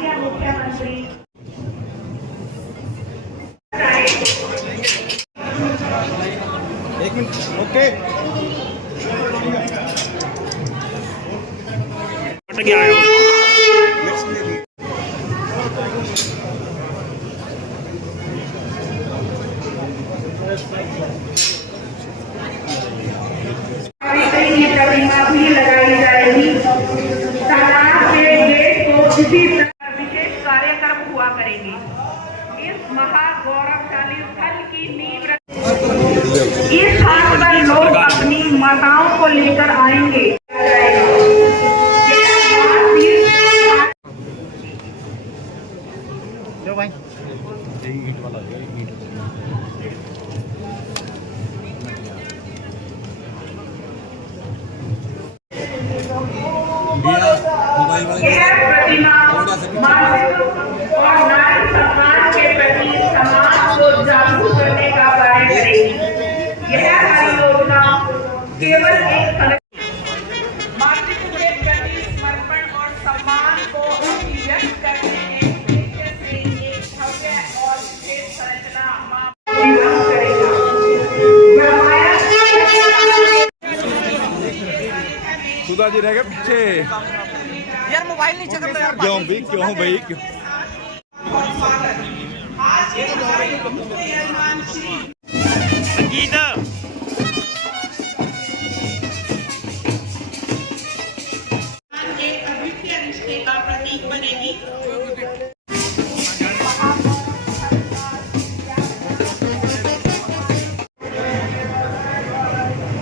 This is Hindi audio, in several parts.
माननीय मुख्यमंत्री एक मिनट ओके क्या आया प्रतिमा भी लगाई जाएगी। तालाब के गेट को इसी तरह विशेष कार्यक्रम हुआ करेंगे। इस महागौरवशाली स्थल की नींव इस स्थान पर लोग अपनी माताओं को लेकर आएंगे। यह प्रतिमा मातृत्व और नारी सम्मान के प्रति समाज को जागरूक करने का कार्य करेगी। यह परियोजना केवल एक मातृत्व के प्रति समर्पण और सम्मान को अभिव्यक्त करने के उद्देश्य से एक भव्य और विशेष संरचना करेगा। सुधा जी रह गए पीछे यार मोबाइल नहीं चल रहा यार क्यों भाई संगीत के अद्वितीय रिश्ते का प्रतीक बनेगी।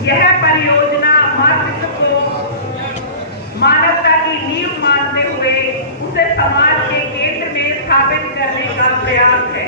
यह परियोजना मातृत्व को मानवता की नींव मानते हुए उसे समाज के केंद्र में स्थापित करने का प्रयास है।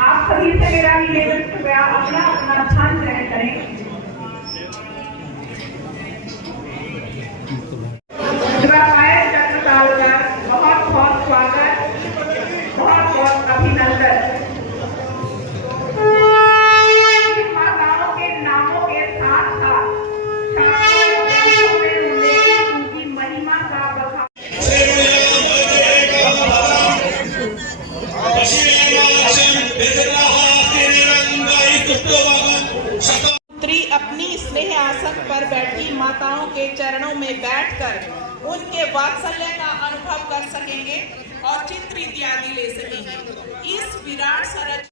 आप सभी से मेरा निवेदन कृपया अपना अपना स्थान ग्रहण करें। शिवापायन चक्र तालकर बहुत बहुत स्वागत, बहुत बहुत अभिनंदन। माताओं के नामों के साथ साथ उनकी महिमा का बखान पुत्री अपनी स्नेह आसन पर बैठी माताओं के चरणों में बैठकर उनके वात्सल्य का अनुभव कर सकेंगे और चित्र इत्यादि ले सकेंगे। इस विराट संरचना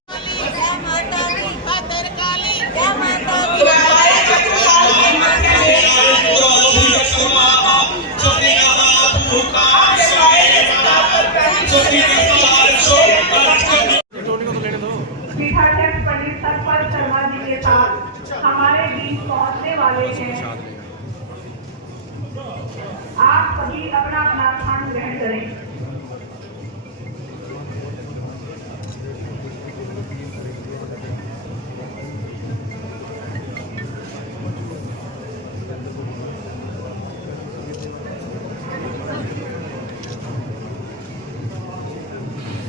पंडित सतपाल शर्मा जी के साथ हमारे बीच पहुंचने वाले हैं। आप सभी अपना अपना स्थान ग्रहण करें।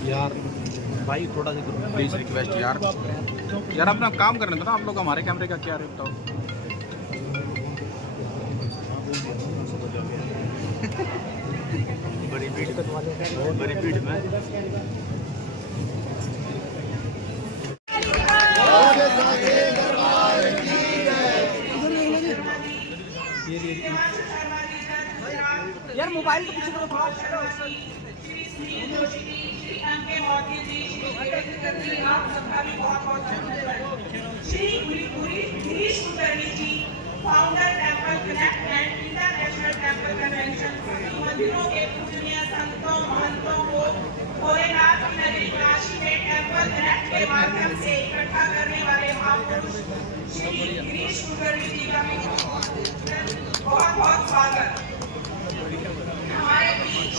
यार भाई थोड़ा सा प्लीज रिक्वेस्ट यार अपना काम करने दो ना आप लोग। हमारे कैमरे का क्या है बताओ। बड़ी भीड़ में यार मोबाइल तो पीछे करो थोड़ा। Founder temple connect and international temple convention मंदिरों के पूजनीय संतों महंतों को भोलेनाथ की नगरी काशी में टेंपल कनेक्ट के माध्यम से इकट्ठा करने वाले गिरीश कुलकर्णी जी का भी बहुत बहुत स्वागत। हमारे बीच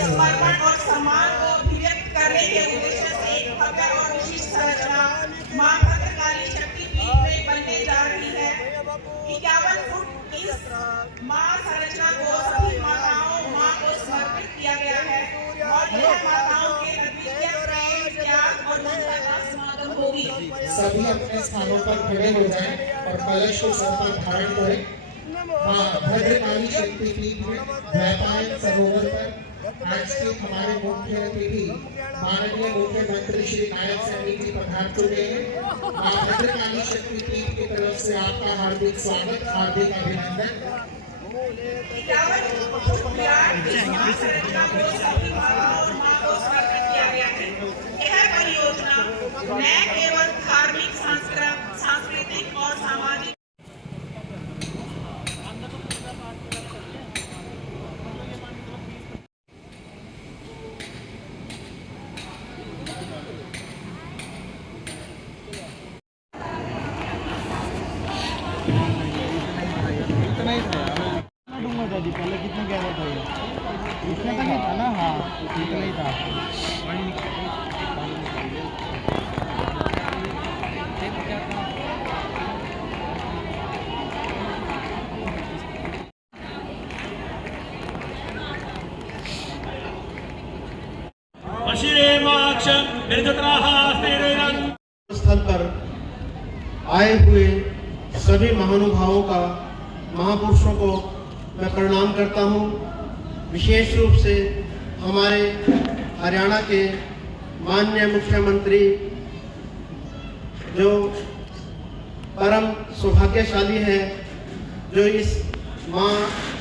समर्पण और सम्मान को अभिव्यक्त करने के उद्देश्य से एक भव्य और विशिष्ट संरचना मां भद्रकाली शक्तिपीठ में बनने जा रही है। 51 फुट इस मां संरचना को सभी माताओं मां को समर्पित किया गया है और यह माताओं के अद्वितीय प्रेम, त्याग और ममता का समागम होगी। सभी अपने स्थानों पर खड़े हो जाएं और कलश को सर पर धारण करें। मां भद्रकाली शक्तिपीठ द्वैपायन सरोवर पर आज के हमारे मुख्य अतिथि माननीय मुख्यमंत्री श्री नायब सैनिक जी पधार चुके हैं। मां भद्रकाली शक्तिपीठ की तरफ से आपका हार्दिक स्वागत, हार्दिक अभिनंदन। यह परियोजना न केवल धार्मिक, सांस्कृतिक और सामाजिक पहले कितने गहरा था ये? इतना तो नहीं था ना। हाँ, इतना ही था। स्थल पर आए हुए सभी महानुभावों का, महापुरुषों को मैं प्रणाम करता हूं। विशेष रूप से हमारे हरियाणा के माननीय मुख्यमंत्री जो परम सौभाग्यशाली है, जो इस मां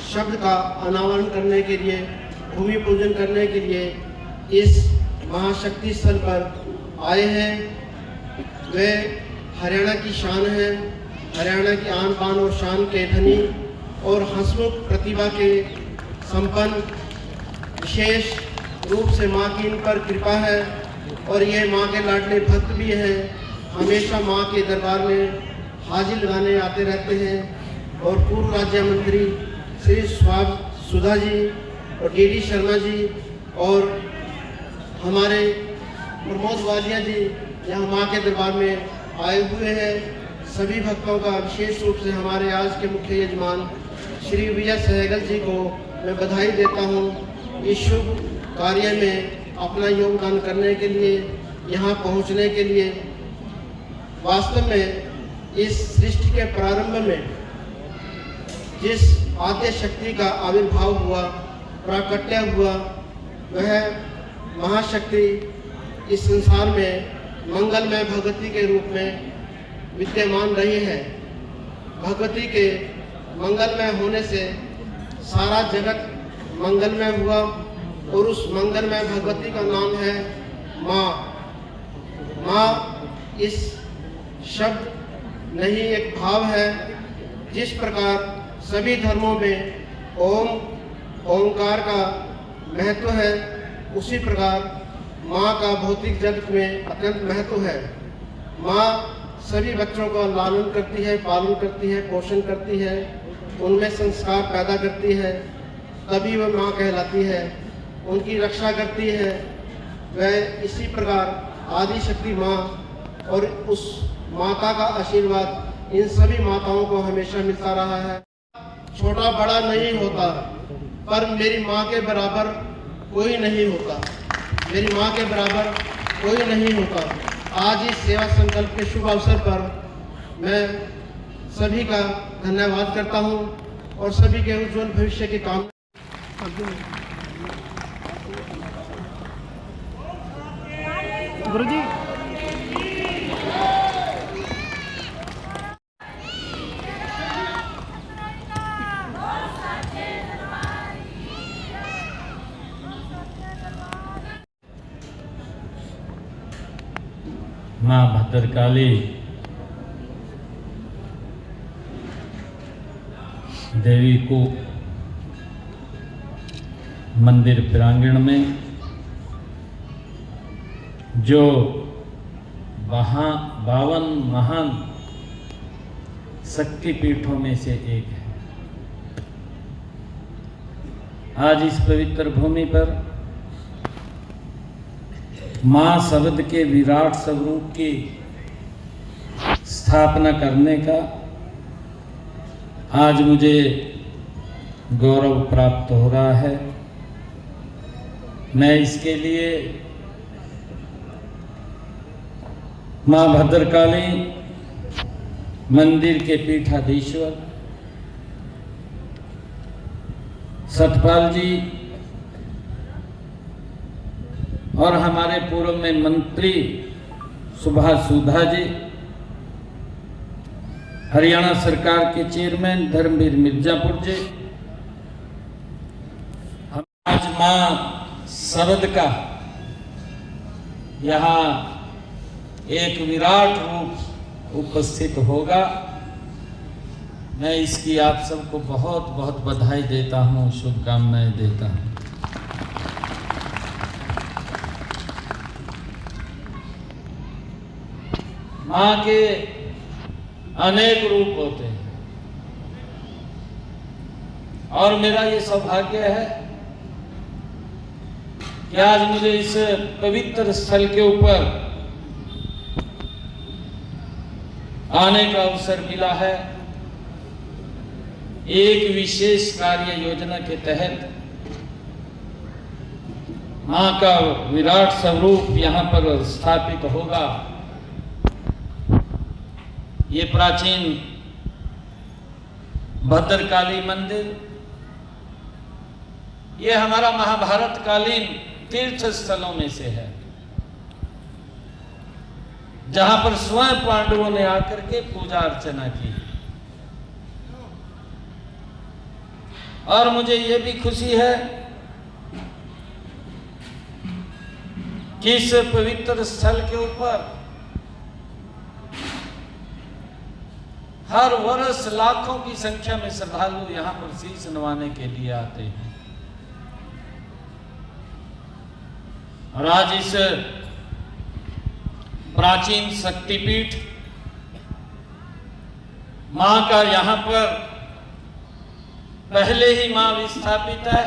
शब्द का अनावरण करने के लिए, भूमि पूजन करने के लिए इस महाशक्ति स्थल पर आए हैं। वे हरियाणा की शान है, हरियाणा की आन बान और शान के धनी और हंसमुख प्रतिभा के संपन्न। विशेष रूप से माँ की इन पर कृपा है और ये माँ के लाडले भक्त भी हैं। हमेशा माँ के दरबार में हाजिर लगाने आते रहते हैं। और पूर्व राज्य मंत्री श्री सुधा जी और डी शर्मा जी और हमारे प्रमोद वालिया जी यहाँ माँ के दरबार में आए हुए हैं। सभी भक्तों का विशेष रूप से हमारे आज के मुख्य यजमान श्री विजय सहगल जी को मैं बधाई देता हूँ। इस शुभ कार्य में अपना योगदान करने के लिए, यहाँ पहुँचने के लिए। वास्तव में इस सृष्टि के प्रारंभ में जिस आद्य शक्ति का आविर्भाव हुआ, प्राकट्य हुआ, वह महाशक्ति इस संसार में मंगलमय भगवती के रूप में विद्यमान रही है। भगवती के मंगलमय होने से सारा जगत मंगलमय हुआ और उस मंगलमय भगवती का नाम है माँ। माँ इस शब्द नहीं, एक भाव है। जिस प्रकार सभी धर्मों में ओंकार का महत्व है, उसी प्रकार माँ का भौतिक जगत में अत्यंत महत्व है। माँ सभी बच्चों का लालन करती है, पालन करती है, पोषण करती है, उनमें संस्कार पैदा करती है, तभी वह माँ कहलाती है। उनकी रक्षा करती है। वह इसी प्रकार आदि शक्ति माँ और उस माता का आशीर्वाद इन सभी माताओं को हमेशा मिलता रहा है। छोटा बड़ा नहीं होता, पर मेरी माँ के बराबर कोई नहीं होता। मेरी माँ के बराबर कोई नहीं होता। आज इस सेवा संकल्प के शुभ अवसर पर मैं सभी का धन्यवाद करता हूँ और सभी के उज्जवल भविष्य की कामना। गुरुजी माँ भद्रकाली देवी को मंदिर प्रांगण में, जो 52 महान शक्तिपीठों में से एक है, आज इस पवित्र भूमि पर मां शब्द के विराट स्वरूप की स्थापना करने का आज मुझे गौरव प्राप्त हो रहा है। मैं इसके लिए मां भद्रकाली मंदिर के पीठाधीश्वर सतपाल जी और हमारे पूर्व में मंत्री सुभाष सुधा जी, हरियाणा सरकार के चेयरमैन धर्मवीर मिर्जापुर जी, हम आज मां शरद का यहाँ एक विराट रूप उपस्थित होगा। मैं इसकी आप सबको बहुत बहुत बधाई देता हूँ, शुभकामनाएं देता हूँ। मां के अनेक रूप होते हैं और मेरा ये सौभाग्य है कि आज मुझे इस पवित्र स्थल के ऊपर आने का अवसर मिला है। एक विशेष कार्य योजना के तहत मां का विराट स्वरूप यहां पर स्थापित होगा। ये प्राचीन भद्रकाली मंदिर, ये हमारा महाभारत कालीन तीर्थ स्थलों में से है, जहां पर स्वयं पांडवों ने आकर के पूजा अर्चना की। और मुझे ये भी खुशी है कि इस पवित्र स्थल के ऊपर हर वर्ष लाखों की संख्या में श्रद्धालु यहाँ पर शीश नवाने के लिए आते हैं। और आज इस प्राचीन शक्तिपीठ मां का यहाँ पर पहले ही मां विस्थापित है।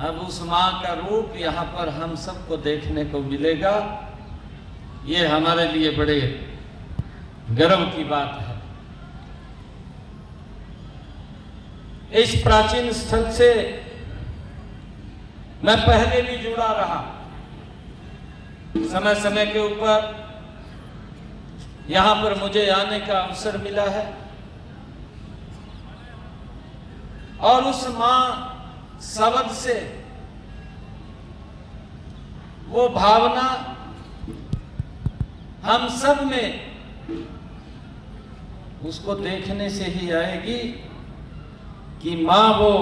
अब उस मां का रूप यहाँ पर हम सबको देखने को मिलेगा। ये हमारे लिए बड़े गर्व की बात है। इस प्राचीन स्थल से मैं पहले भी जुड़ा रहा, समय समय के ऊपर यहां पर मुझे आने का अवसर मिला है और उस मां शब्द से वो भावना हम सब में उसको देखने से ही आएगी कि मां वो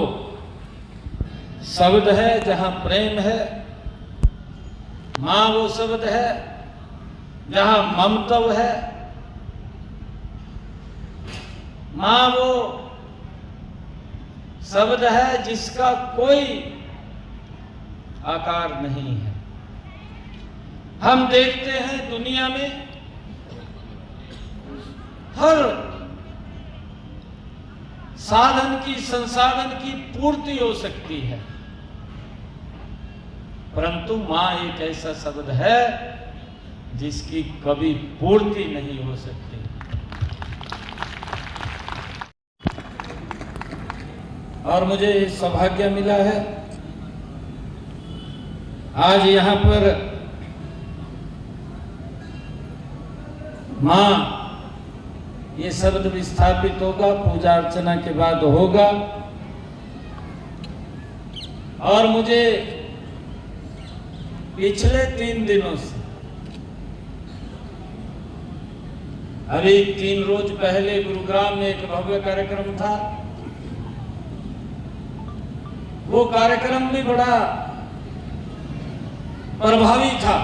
शब्द है जहां प्रेम है, मां वो शब्द है जहां ममत्व है, मां वो शब्द है जिसका कोई आकार नहीं है। हम देखते हैं दुनिया में हर साधन की, संसाधन की पूर्ति हो सकती है, परंतु मां एक ऐसा शब्द है जिसकी कभी पूर्ति नहीं हो सकती। और मुझे सौभाग्य मिला है आज यहाँ पर मां ये शब्द विस्थापित होगा, पूजा अर्चना के बाद होगा। और मुझे पिछले 3 दिनों से, अभी 3 रोज पहले गुरुग्राम में एक भव्य कार्यक्रम था, वो कार्यक्रम भी बड़ा प्रभावी था।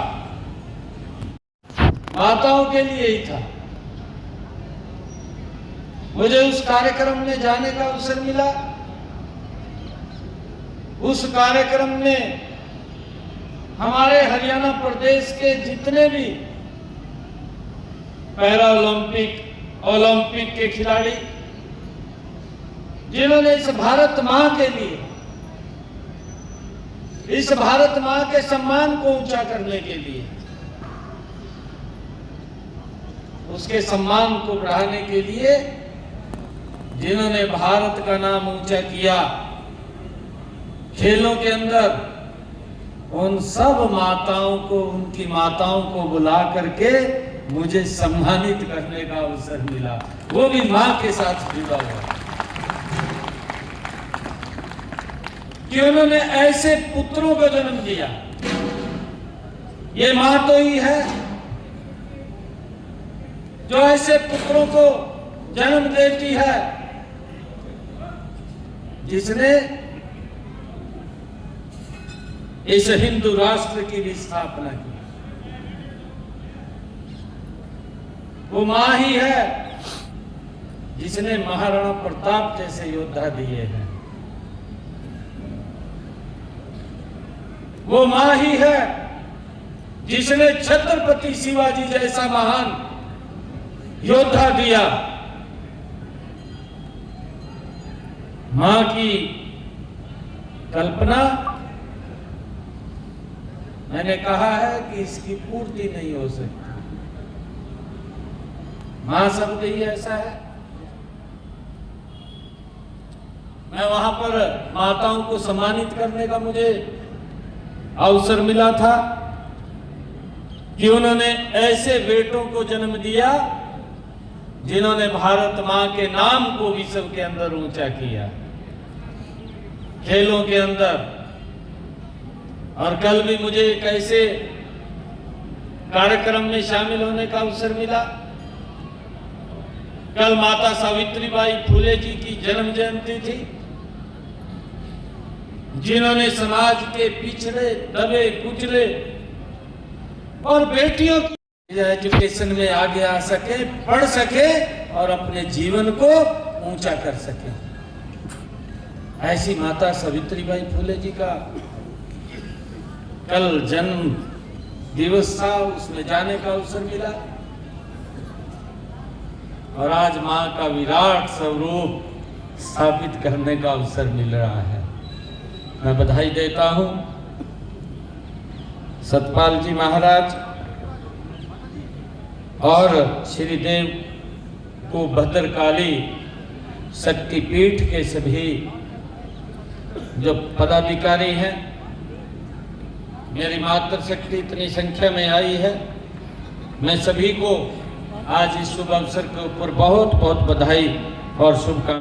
माताओं के लिए ही था। मुझे उस कार्यक्रम में जाने का अवसर मिला। उस कार्यक्रम में हमारे हरियाणा प्रदेश के जितने भी पैरा ओलंपिक के खिलाड़ी, जिन्होंने इस भारत मां के लिए, इस भारत मां के सम्मान को ऊंचा करने के लिए, उसके सम्मान को बढ़ाने के लिए जिन्होंने भारत का नाम ऊंचा किया खेलों के अंदर, उन सब माताओं को, उनकी माताओं को बुला करके मुझे सम्मानित करने का अवसर मिला, वो भी मां के साथ जुड़ा हुआ। कि उन्होंने ऐसे पुत्रों को जन्म दिया। ये मां तो ही है जो ऐसे पुत्रों को जन्म देती है जिसने इस हिंदू राष्ट्र की भी स्थापना की। वो मां ही है जिसने महाराणा प्रताप जैसे योद्धा दिए हैं। वो मां ही है जिसने छत्रपति शिवाजी जैसा महान योद्धा दिया। मां की कल्पना, मैंने कहा है कि इसकी पूर्ति नहीं हो सकती। मां शब्द ही ऐसा है। मैं वहां पर माताओं को सम्मानित करने का मुझे अवसर मिला था कि उन्होंने ऐसे बेटों को जन्म दिया जिन्होंने भारत मां के नाम को विश्व के अंदर ऊंचा किया, खेलों के अंदर। और कल भी मुझे एक ऐसे कार्यक्रम में शामिल होने का अवसर मिला। कल माता सावित्रीबाई फुले जी की जन्म जयंती थी, जिन्होंने समाज के पिछड़े, दबे कुचले और बेटियों की एजुकेशन में आगे आ सके, पढ़ सके और अपने जीवन को ऊंचा कर सके। ऐसी माता सावित्रीबाई फुले जी का कल जन्म दिवस था, उसमें जाने का अवसर मिला। और आज मां का विराट स्वरूप स्थापित करने का अवसर मिल रहा है। मैं बधाई देता हूं सतपाल जी महाराज और श्रीदेव को भद्रकाली शक्तिपीठ के सभी जो पदाधिकारी हैं। मेरी मातृशक्ति इतनी संख्या में आई है। मैं सभी को आज इस शुभ अवसर के ऊपर बहुत बहुत बधाई और शुभकामनाएं